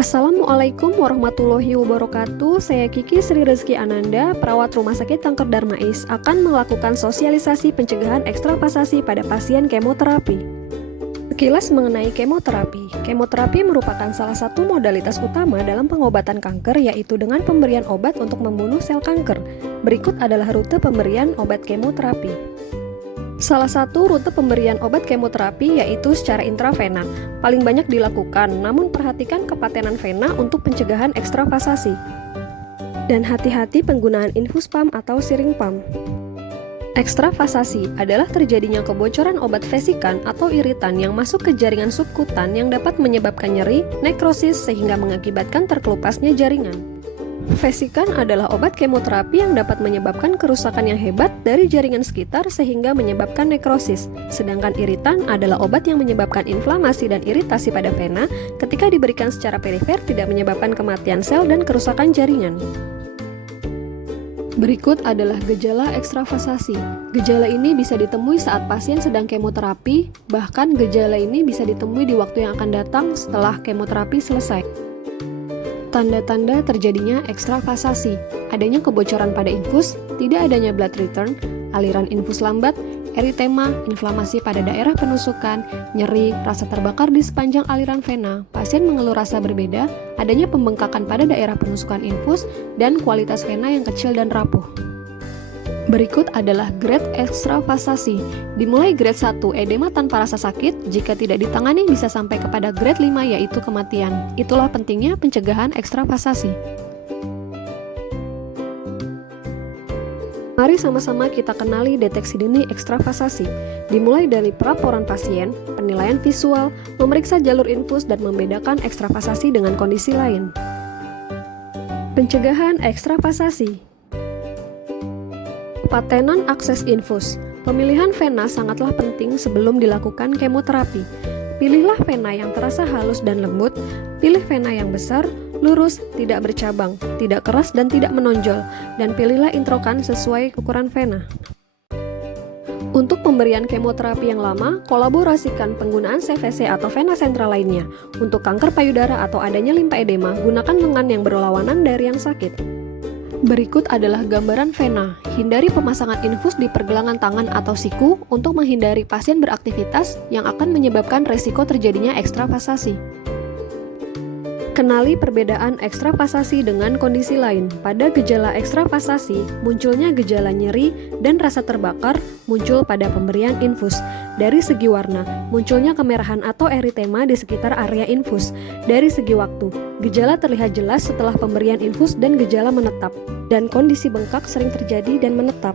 Assalamualaikum warahmatullahi wabarakatuh. Saya Kiki Sri Rezeki Ananda, perawat Rumah Sakit Kanker Darmais, akan melakukan sosialisasi pencegahan ekstravasasi pada pasien kemoterapi. Sekilas mengenai kemoterapi. Kemoterapi merupakan salah satu modalitas utama dalam pengobatan kanker, yaitu dengan pemberian obat untuk membunuh sel kanker. Berikut adalah rute pemberian obat kemoterapi. Salah satu rute pemberian obat kemoterapi yaitu secara intravena. Paling banyak dilakukan, namun perhatikan kepatenan vena untuk pencegahan ekstravasasi. Dan hati-hati penggunaan infus pump atau siring pump. Ekstravasasi adalah terjadinya kebocoran obat vesikan atau iritan yang masuk ke jaringan subkutan yang dapat menyebabkan nyeri, nekrosis, sehingga mengakibatkan terkelupasnya jaringan. Vesikan adalah obat kemoterapi yang dapat menyebabkan kerusakan yang hebat dari jaringan sekitar sehingga menyebabkan nekrosis. Sedangkan iritan adalah obat yang menyebabkan inflamasi dan iritasi pada vena ketika diberikan secara perifer tidak menyebabkan kematian sel dan kerusakan jaringan. Berikut adalah gejala ekstravasasi. Gejala ini bisa ditemui saat pasien sedang kemoterapi, bahkan gejala ini bisa ditemui di waktu yang akan datang setelah kemoterapi selesai. Tanda-tanda terjadinya ekstravasasi: adanya kebocoran pada infus, tidak adanya blood return, aliran infus lambat, eritema, inflamasi pada daerah penusukan, nyeri, rasa terbakar di sepanjang aliran vena, pasien mengeluh rasa berbeda, adanya pembengkakan pada daerah penusukan infus, dan kualitas vena yang kecil dan rapuh. Berikut adalah grade ekstravasasi. Dimulai grade 1 edema tanpa rasa sakit, jika tidak ditangani bisa sampai kepada grade 5 yaitu kematian. Itulah pentingnya pencegahan ekstravasasi. Mari sama-sama kita kenali deteksi dini ekstravasasi. Dimulai dari pelaporan pasien, penilaian visual, memeriksa jalur infus dan membedakan ekstravasasi dengan kondisi lain. Pencegahan ekstravasasi. Patenan akses infus. Pemilihan vena sangatlah penting sebelum dilakukan kemoterapi. Pilihlah vena yang terasa halus dan lembut, pilih vena yang besar, lurus, tidak bercabang, tidak keras dan tidak menonjol, dan pilihlah introkan sesuai ukuran vena. Untuk pemberian kemoterapi yang lama, kolaborasikan penggunaan CVC atau vena sentral lainnya. Untuk kanker payudara atau adanya limfaedema, gunakan lengan yang berlawanan dari yang sakit. Berikut adalah gambaran vena. Hindari pemasangan infus di pergelangan tangan atau siku untuk menghindari pasien beraktivitas yang akan menyebabkan resiko terjadinya ekstravasasi. Kenali perbedaan ekstravasasi dengan kondisi lain. Pada gejala ekstravasasi, munculnya gejala nyeri dan rasa terbakar muncul pada pemberian infus. Dari segi warna, munculnya kemerahan atau eritema di sekitar area infus. Dari segi waktu, gejala terlihat jelas setelah pemberian infus dan gejala menetap. Dan kondisi bengkak sering terjadi dan menetap.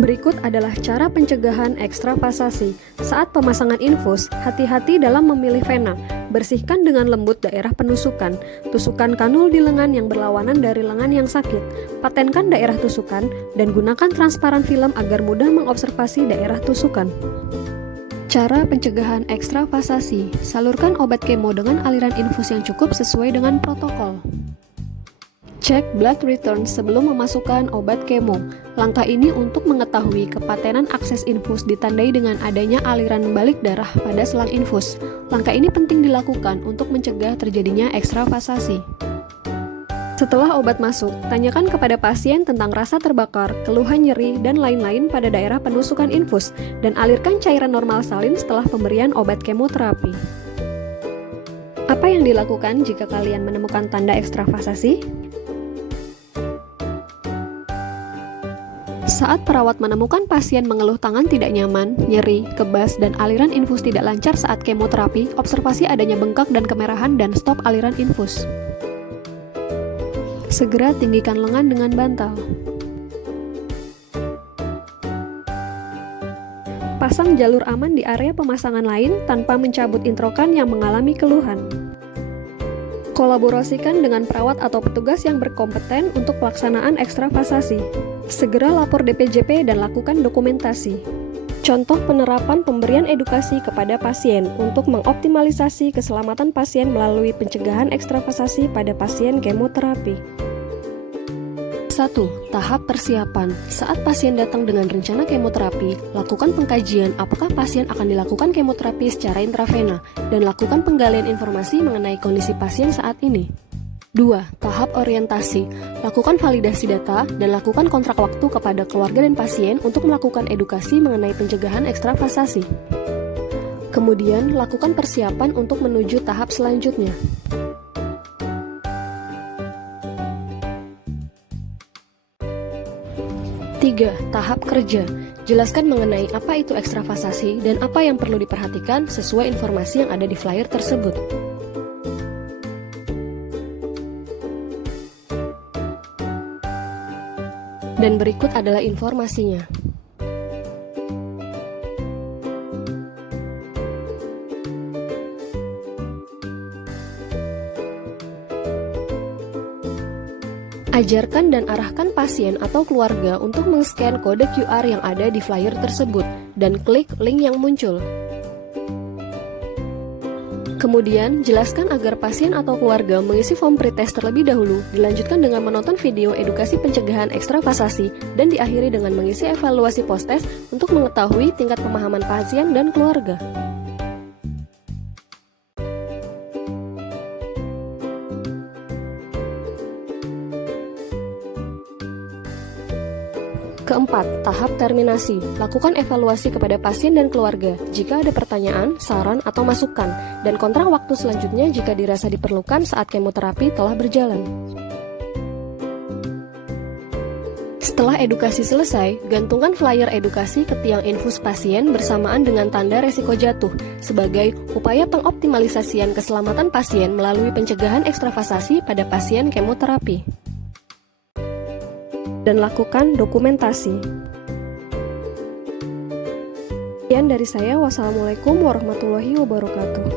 Berikut adalah cara pencegahan ekstravasasi. Saat pemasangan infus, hati-hati dalam memilih vena. Bersihkan dengan lembut daerah penusukan. Tusukan kanul di lengan yang berlawanan dari lengan yang sakit. Patenkan daerah tusukan dan gunakan transparan film agar mudah mengobservasi daerah tusukan. Cara pencegahan ekstravasasi. Salurkan obat kemo dengan aliran infus yang cukup sesuai dengan protokol. Cek blood return sebelum memasukkan obat kemo. Langkah ini untuk mengetahui kepatenan akses infus ditandai dengan adanya aliran balik darah pada selang infus. Langkah ini penting dilakukan untuk mencegah terjadinya ekstravasasi. Setelah obat masuk, tanyakan kepada pasien tentang rasa terbakar, keluhan nyeri, dan lain-lain pada daerah penusukan infus, dan alirkan cairan normal salin setelah pemberian obat kemoterapi. Apa yang dilakukan jika kalian menemukan tanda ekstravasasi? Saat perawat menemukan pasien mengeluh tangan tidak nyaman, nyeri, kebas, dan aliran infus tidak lancar saat kemoterapi, observasi adanya bengkak dan kemerahan dan stop aliran infus. Segera tinggikan lengan dengan bantal. Pasang jalur aman di area pemasangan lain tanpa mencabut introkan yang mengalami keluhan. Kolaborasikan dengan perawat atau petugas yang berkompeten untuk pelaksanaan ekstravasasi. Segera lapor DPJP dan lakukan dokumentasi. Contoh penerapan pemberian edukasi kepada pasien untuk mengoptimalisasi keselamatan pasien melalui pencegahan ekstravasasi pada pasien kemoterapi. 1. Tahap persiapan. Saat pasien datang dengan rencana kemoterapi, lakukan pengkajian apakah pasien akan dilakukan kemoterapi secara intravena, dan lakukan penggalian informasi mengenai kondisi pasien saat ini. 2. Tahap orientasi. Lakukan validasi data dan lakukan kontrak waktu kepada keluarga dan pasien untuk melakukan edukasi mengenai pencegahan ekstravasasi. Kemudian, lakukan persiapan untuk menuju tahap selanjutnya. 3. Tahap kerja. Jelaskan mengenai apa itu ekstravasasi dan apa yang perlu diperhatikan sesuai informasi yang ada di flyer tersebut. Dan berikut adalah informasinya. Ajarkan dan arahkan pasien atau keluarga untuk meng-scan kode QR yang ada di flyer tersebut dan klik link yang muncul. Kemudian, jelaskan agar pasien atau keluarga mengisi form pretest terlebih dahulu, dilanjutkan dengan menonton video edukasi pencegahan ekstravasasi, dan diakhiri dengan mengisi evaluasi post-test untuk mengetahui tingkat pemahaman pasien dan keluarga. Keempat, tahap terminasi. Lakukan evaluasi kepada pasien dan keluarga jika ada pertanyaan, saran, atau masukan, dan kontrak waktu selanjutnya jika dirasa diperlukan saat kemoterapi telah berjalan. Setelah edukasi selesai, gantungkan flyer edukasi ke tiang infus pasien bersamaan dengan tanda resiko jatuh sebagai upaya pengoptimalisasian keselamatan pasien melalui pencegahan ekstravasasi pada pasien kemoterapi. Dan lakukan dokumentasi. Sekian dari saya, wassalamualaikum warahmatullahi wabarakatuh.